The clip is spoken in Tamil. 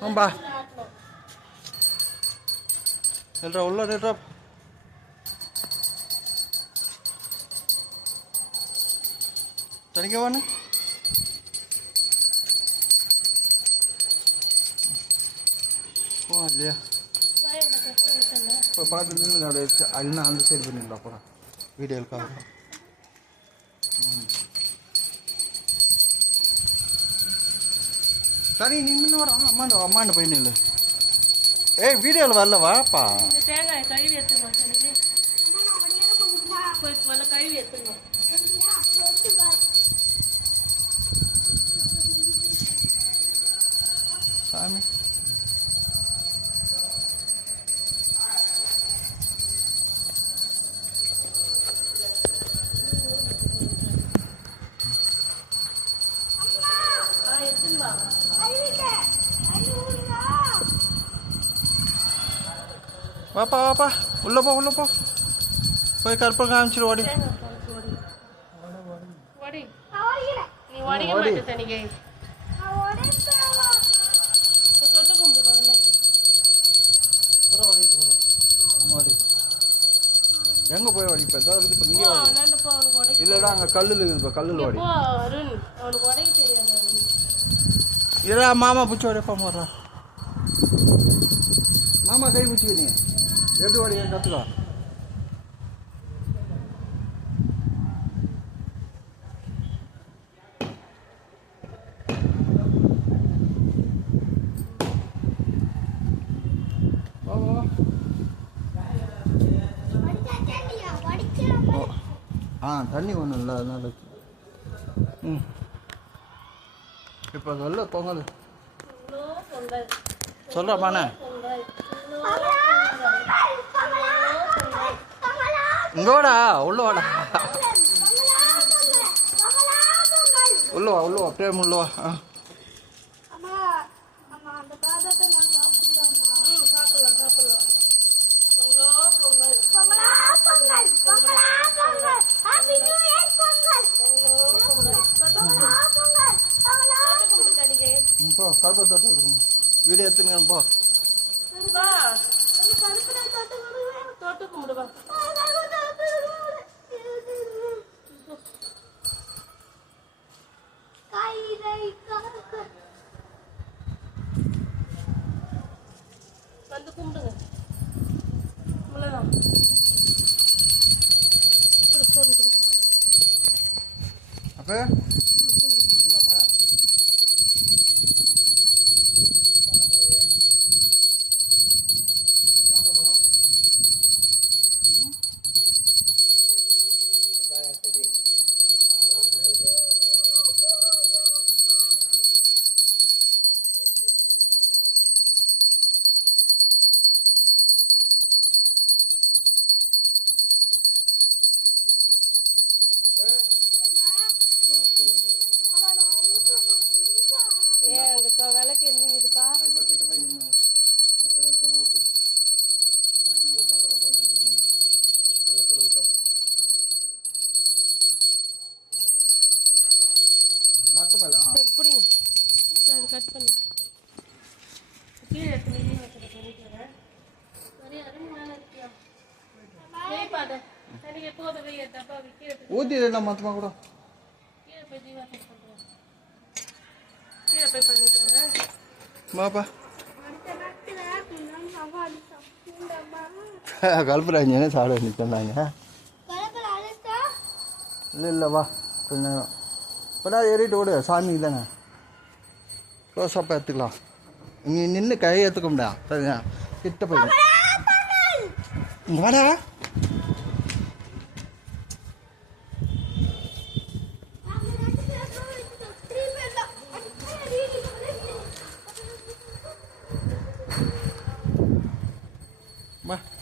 ஆம்பா எல்ரா உள்ள ரேட்ரா தனிக்கவானு இல்லையா இப்போ பார்த்து நின்று அதை அதுனா அந்த சைடு பண்ணிடலாம் அப்புறம் வீடியோக்காக சரி நீ முன்ன வர அம்மாண்ட போய் நில்லு ஏய் வீடியோவில் வரல வாப்பா தேங்காய் கழுவி எடுத்துருவோம் கழுவி எடுத்துருவோம் சாமி வாப்பா வாப்பா உள்ள போ போய் கற்பூரம் காமிச்சிரு ஓடி எங்க போய் ஓடி இல்லடா அங்க கல்லுல இருக்குது கல்லுல ஓடி இரா மாமா பிடிச்சி ஓடிப்பா போடுறா மாமா கை பிடிச்சிக்க நீ எப்படி ஓடி கற்றுக்கா தண்ணி ஒன்றும் இல்லை அதனால இப்போ சொல்ல பொங்கல் சொல்கிறப்பாண்ணே இங்கே வாடா உள்ள வாடா உள்ள வா பிரேம் உள்ள வா போ கருப்பை தோட்டம் வீடியோ எடுத்துங்க போ வந்து கும்பிடுங்க அவ்வளோதான் அப்போ அங்கே விளக்கு இருந்தீங்கதுப்பா பிடிங்க அது கட் பண்ணு கீழே எடுத்து பண்ணிட்டு வரேன் நிறைய அருமையான இருக்கியா பாரு எனக்கு எப்போது வெய்ய தப்பா கீழே ஊற்றி இல்லை மொத்தமாக கூட கீழே போய் தீவாசம் பண்ணுறேன் கீழே போய் பண்ணிட்டு வரேன் வாப்பா கலப்புறாங்க சாப்பிட வேண்டி சொன்னாங்க இல்லை வா கொஞ்ச நேரம் இப்போடா ஏறிட்டு விடு சாமிக்கு தானே ரோசாப்பா எடுத்துக்கலாம் இங்கே நின்று கை ஏற்றுக்க முடியா சரிங்க கிட்ட போய் இங்கே வாடா வா